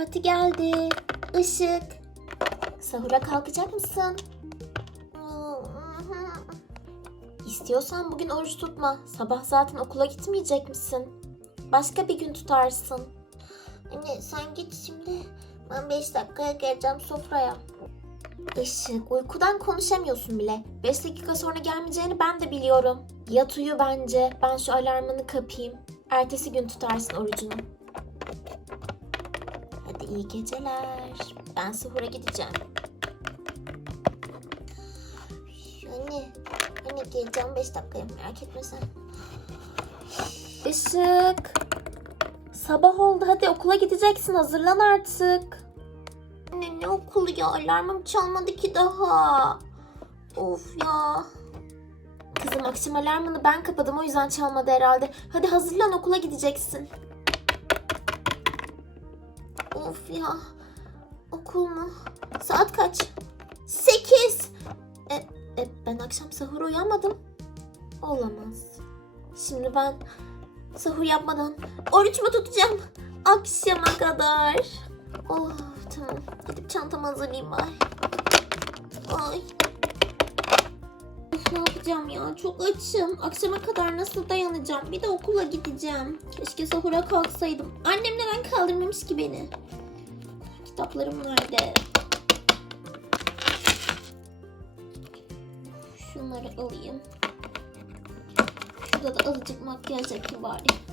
Saati geldi. Işık. Sahura kalkacak mısın? İstiyorsan bugün oruç tutma. Sabah zaten okula gitmeyecek misin? Başka bir gün tutarsın. Anne sen git şimdi. Ben 5 dakikaya geleceğim sofraya. Işık uykudan konuşamıyorsun bile. 5 dakika sonra gelmeyeceğini ben de biliyorum. Yat uyu bence. Ben şu alarmını kapayım. Ertesi gün tutarsın orucunu. İyi geceler. Ben sahura gideceğim. Anne, anne geleceğim 5 dakikaya merak etme sen. Işık. Sabah oldu hadi okula gideceksin hazırlan artık. Anne ne okulu ya alarmım çalmadı ki daha. Of ya. Kızım akşam alarmını ben kapadım o yüzden çalmadı herhalde. Hadi hazırlan okula gideceksin. Of ya. Okul mu? Saat kaç? Sekiz. E, e, ben akşam sahur uyanmadım. Olamaz. Şimdi ben sahur yapmadan oruç mu tutacağım? Akşama kadar. Oh tamam. Gidip çantamı hazırlayayım bari. Ay. Ne yapacağım ya? Çok açım. Akşama kadar nasıl dayanacağım? Bir de okula gideceğim. Keşke sahura kalksaydım. Annem neden kaldırmamış ki beni? Kitaplarım nerede? Şunları alayım. Şurada da azıcık makyaj yapayım bari.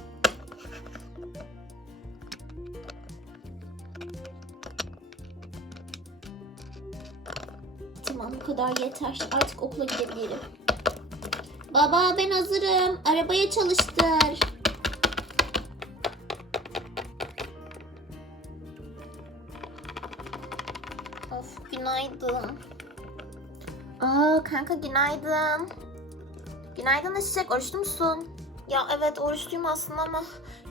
Tamam bu kadar yeter. Artık okula gidebilirim. Baba ben hazırım. Arabaya çalıştır. Of günaydın. Aa kanka günaydın. Günaydın Işık. Oruçlu musun? Ya evet oruçluyum aslında ama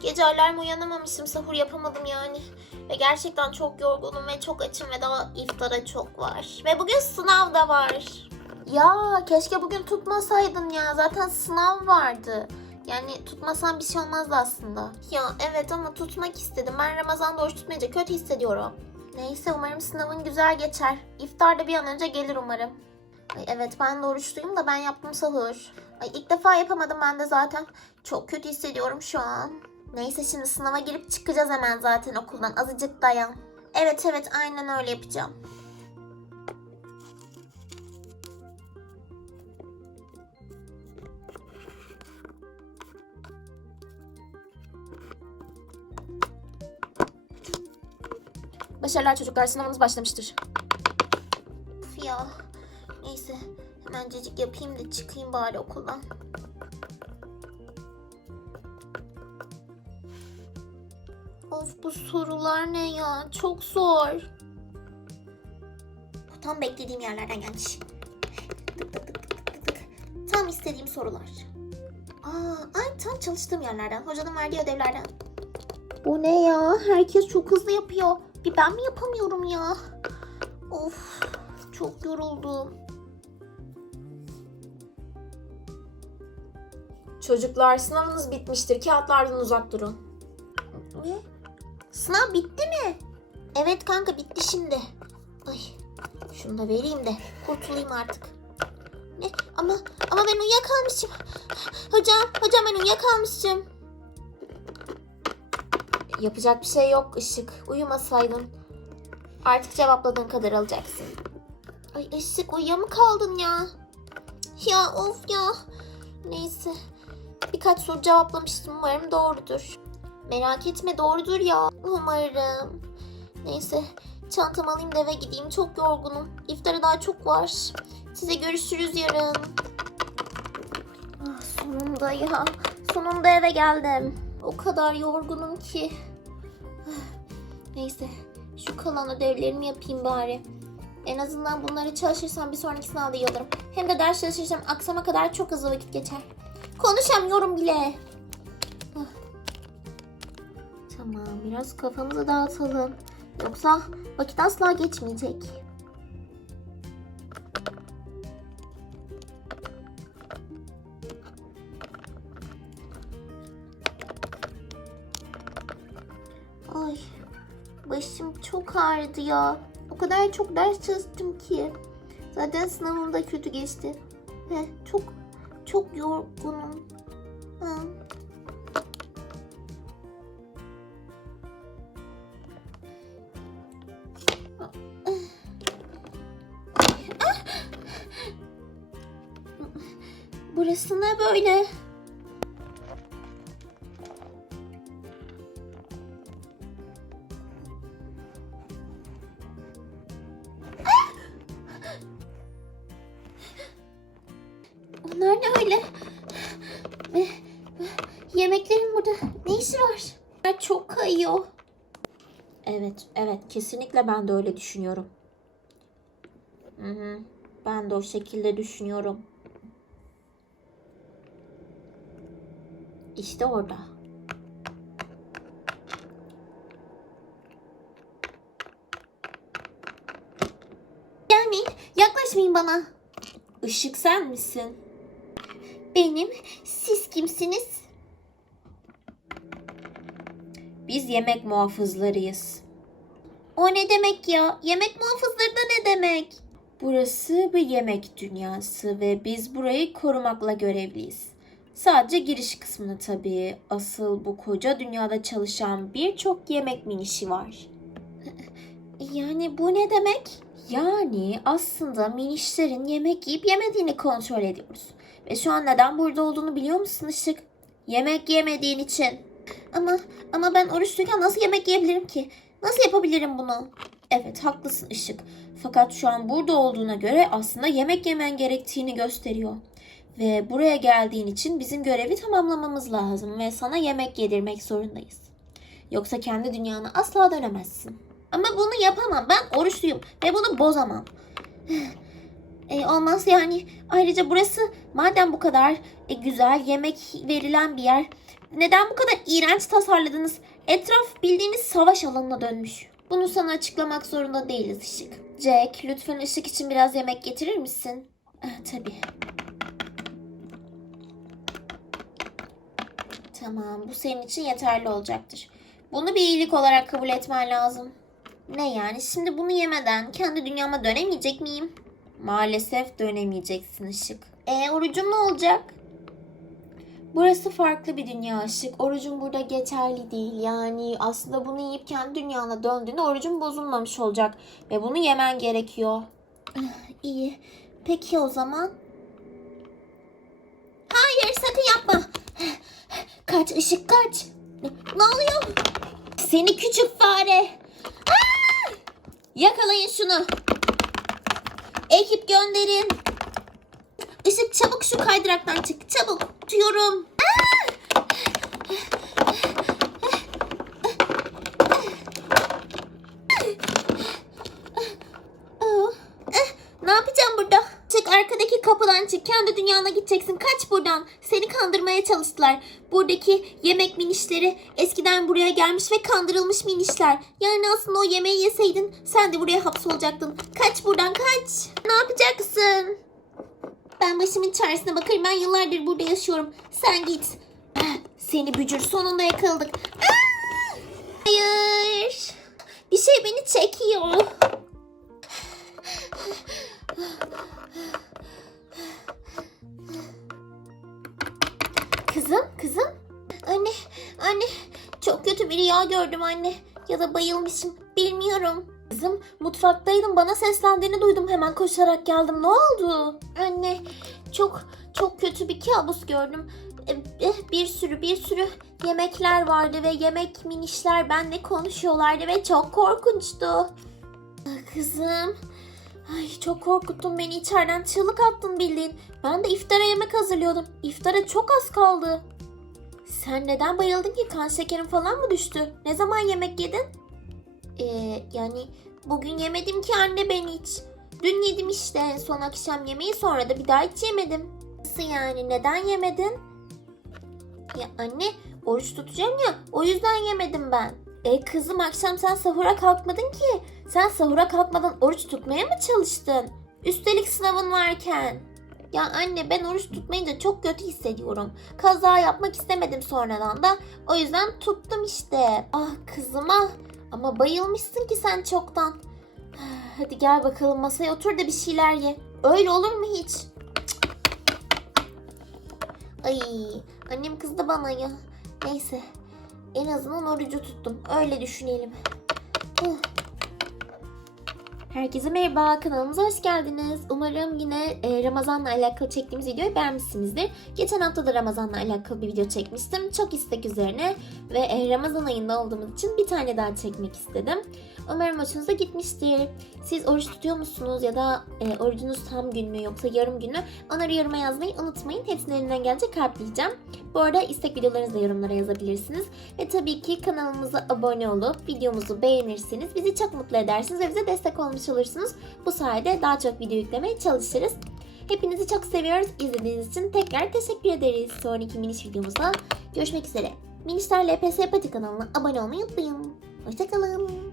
gece alarm uyanamamışım. Sahur yapamadım yani. Ve gerçekten çok yorgunum ve çok açım ve daha iftara çok var. Ve bugün sınav da var. Ya keşke bugün tutmasaydın ya. Zaten sınav vardı. Yani tutmasan bir şey olmazdı aslında. Ya evet ama tutmak istedim. Ben Ramazan'da oruç tutmayınca kötü hissediyorum. Neyse umarım sınavın güzel geçer. İftar da bir an önce gelir umarım. Ay evet ben de oruçluyum da ben yaptım sahur. Ay ilk defa yapamadım ben de zaten. Çok kötü hissediyorum şu an. Neyse şimdi sınava girip çıkacağız hemen zaten okuldan. Azıcık dayan. Evet evet aynen öyle yapacağım. Başarılar çocuklar sınavınız başlamıştır. Hemencecik yapayım da çıkayım bari okuldan. Of bu sorular ne ya? Çok zor. Tam beklediğim yerlerden gelmiş. Tık tık tık tık tık tık. Tam istediğim sorular. Aa, ay tam çalıştığım yerlerden. Hocanın verdiği ödevlerden. Bu ne ya? Herkes çok hızlı yapıyor. Bir ben mi yapamıyorum ya? Of, çok yoruldum. Çocuklar sınavınız bitmiştir. Kağıtlardan uzak durun. Ne? Sınav bitti mi? Evet kanka bitti şimdi. Ay şunu da vereyim de kurtulayım artık. Ne? Ama ama ben uyuyakalmışım. Hocam, hocam ben uyuyakalmışım. Yapacak bir şey yok Işık. Uyumasaydın. Artık cevapladığın kadar alacaksın. Ay Işık uyuya mı kaldın ya? Ya of ya. Neyse. Birkaç soru cevaplamıştım. Umarım doğrudur. Merak etme doğrudur ya. Umarım. Neyse. Çantamı alayım da eve gideyim. Çok yorgunum. İftara daha çok var. Size görüşürüz yarın. Ah, sonunda ya. Sonunda eve geldim. O kadar yorgunum ki. Neyse. Şu kalan ödevlerimi yapayım bari. En azından bunları çalışırsam bir sonraki sınavda iyi olurum. Hem de ders çalışırsam akşama kadar çok hızlı vakit geçer. Konuşamıyorum bile. Ah. Tamam biraz kafamızı dağıtalım. Yoksa vakit asla geçmeyecek. Ay başım çok ağrıdı ya. O kadar çok ders çalıştım ki. Zaten sınavım da kötü geçti. Ve çok çok yorgunum. Hı. Burası ne böyle? Burada ne işi var? Bunlar Çok kayıyor. Evet, evet. Kesinlikle ben de öyle düşünüyorum. Hı hı. Ben de o şekilde düşünüyorum. İşte orada. Gelmeyin, yaklaşmayın bana. Işık sen misin? Benim, siz kimsiniz? Biz yemek muhafızlarıyız. O ne demek ya? Yemek muhafızları da ne demek? Burası bir yemek dünyası ve biz burayı korumakla görevliyiz. Sadece giriş kısmını tabii. Asıl bu koca dünyada çalışan birçok yemek minişi var. Yani bu ne demek? Yani aslında minişlerin yemek yiyip yemediğini kontrol ediyoruz. Ve şu an neden burada olduğunu biliyor musun Işık? Yemek yemediğin için. Ama ama ben oruçluyken nasıl yemek yiyebilirim ki? Nasıl yapabilirim bunu? Evet haklısın Işık. Fakat şu an burada olduğuna göre aslında yemek yemen gerektiğini gösteriyor. Ve buraya geldiğin için bizim görevi tamamlamamız lazım ve sana yemek yedirmek zorundayız. Yoksa kendi dünyana asla dönemezsin. Ama bunu yapamam. Ben oruçluyum ve bunu bozamam. E, olmaz yani. Ayrıca burası madem bu kadar e, güzel yemek verilen bir yer. Neden bu kadar iğrenç tasarladınız? Etraf bildiğiniz savaş alanına dönmüş. Bunu sana açıklamak zorunda değiliz Işık. Jack, lütfen Işık için biraz yemek getirir misin? Ah, tabii. Tamam, bu senin için yeterli olacaktır. Bunu bir iyilik olarak kabul etmen lazım. Ne yani? Şimdi bunu yemeden kendi dünyama dönemeyecek miyim? Maalesef dönemeyeceksin Işık. E orucum ne olacak? Burası farklı bir dünya Işık. Orucun burada geçerli değil. Yani aslında bunu yiyip kendi dünyana döndüğünde orucun bozulmamış olacak. Ve bunu yemen gerekiyor. İyi. Peki o zaman. Hayır sakın yapma. Kaç ışık kaç. Ne oluyor? Seni küçük fare. Aa! Yakalayın şunu. Ekip gönderin. Işık çabuk şu kaydıraktan çık. Çabuk. Tutuyorum. Aa! Ne yapacağım burada? Çık arkadaki kapıdan çık. Kendi dünyana gideceksin. Kaç buradan. Seni kandırmaya çalıştılar. Buradaki yemek minişleri eskiden buraya gelmiş ve kandırılmış minişler. Yani aslında o yemeği yeseydin sen de buraya hapsolacaktın. Kaç buradan kaç. Ne yapacaksın? Ben başımın çaresine bakarım. Ben yıllardır burada yaşıyorum. Sen git. Ah, Seni bücür sonunda yakaladık. Ah! Hayır. Bir şey beni çekiyor. Kızım, kızım. Anne, anne. Çok kötü bir rüya gördüm anne. Ya da bayılmışım. Bilmiyorum. Kızım, mutfaktaydım. Bana seslendiğini duydum. Hemen koşarak geldim. Ne oldu? Anne, çok çok kötü bir kabus gördüm. E, eh, Bir sürü bir sürü yemekler vardı ve yemek minişler benimle konuşuyorlardı ve çok korkunçtu. Ah, Kızım, Ay çok korkuttun beni içeriden çığlık attın bildiğin. Ben de iftara yemek hazırlıyordum. İftara çok az kaldı. Sen neden bayıldın ki? Kan şekerin falan mı düştü? Ne zaman yemek yedin? Ee, yani bugün yemedim ki anne ben hiç. Dün yedim işte en son akşam yemeği sonra da bir daha hiç yemedim. Nasıl yani neden yemedin? Ya anne oruç tutacağım ya o yüzden yemedim ben. E kızım akşam sen sahura kalkmadın ki. Sen sahura kalkmadan oruç tutmaya mı çalıştın? Üstelik sınavın varken. Ya anne ben oruç tutmayınca çok kötü hissediyorum. Kaza yapmak istemedim sonradan da. O yüzden tuttum işte. Ah kızım ah. Ama bayılmışsın ki sen çoktan. Hadi gel bakalım masaya otur da bir şeyler ye. Öyle olur mu hiç? Ay annem kızdı bana ya. Neyse en azından orucu tuttum. Öyle düşünelim. Huh. Herkese merhaba, kanalımıza hoş geldiniz. Umarım yine e, Ramazan'la alakalı çektiğimiz videoyu beğenmişsinizdir. Geçen hafta da Ramazan'la alakalı bir video çekmiştim. Çok istek üzerine ve e, Ramazan ayında olduğumuz için bir tane daha çekmek istedim. Umarım hoşunuza gitmiştir. Siz oruç tutuyor musunuz ya da e, orucunuz tam gün mü yoksa yarım gün mü? Onları yoruma yazmayı unutmayın. Hepsini elinden gelecek kalpleyeceğim. Bu arada istek videolarınızı da yorumlara yazabilirsiniz. Ve tabii ki kanalımıza abone olup videomuzu beğenirseniz bizi çok mutlu edersiniz ve bize destek olmuş olursunuz. Bu sayede daha çok video yüklemeye çalışırız. Hepinizi çok seviyoruz. İzlediğiniz için tekrar teşekkür ederiz. Sonraki miniş videomuzda görüşmek üzere. Minişler LPS Pati kanalına abone olmayı unutmayın. Hoşçakalın.